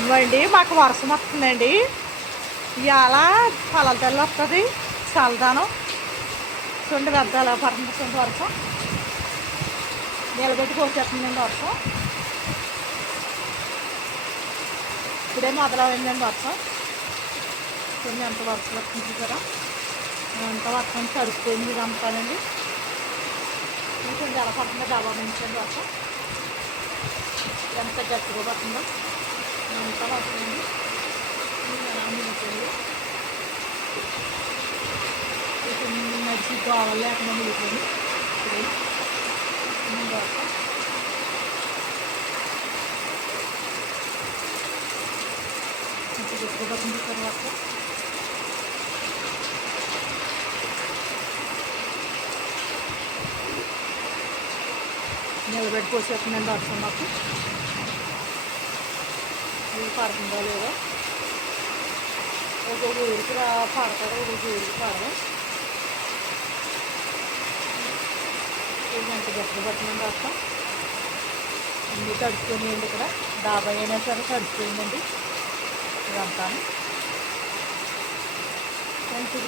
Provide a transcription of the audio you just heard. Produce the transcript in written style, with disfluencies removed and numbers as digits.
ఇవ్వండి మాకు వర్షం వస్తుందండి. ఇవాళ పొలాల తల్లి వస్తుంది, చల్లదానం. చూడండి వ్యర్థాలు పడుతుంది, చూడండి వర్షం నిలబెట్టి పోసేస్తుందండి వర్షం. ఇప్పుడే మొదలైందండి వర్షం. చూడండి ఎంత వర్షం వస్తుంది కదా, ఎంత వర్షం తడిపోయింది ఇది అంతానండి. చూడండి ఎలా పడుతుందో డబ్బా నుంచండి వర్షం, ఎంత గట్టిగా పడుతుందో అంతా వస్తుంది. నడిచి గోవలు లేకుండా మిగిలిపోయింది. ఇంత గట్టిగా పడుతుంది తర్వాత నిలబెట్టి పోసేస్తుందండి వర్షం మాకు. ఇది పడుతుందో లేదో, ఒక్కొక్క ఊరికి పడతాడు, ఒక్కొక్క ఊరికి పడదు. ఎంత గట్టిగా పడుతుందండి వర్షం, అన్నీ తడిచిపోయినాయండి. ఇక్కడ డాబా అయినా సరే తడిచిపోయిందండి ఇదంతా. Thank you.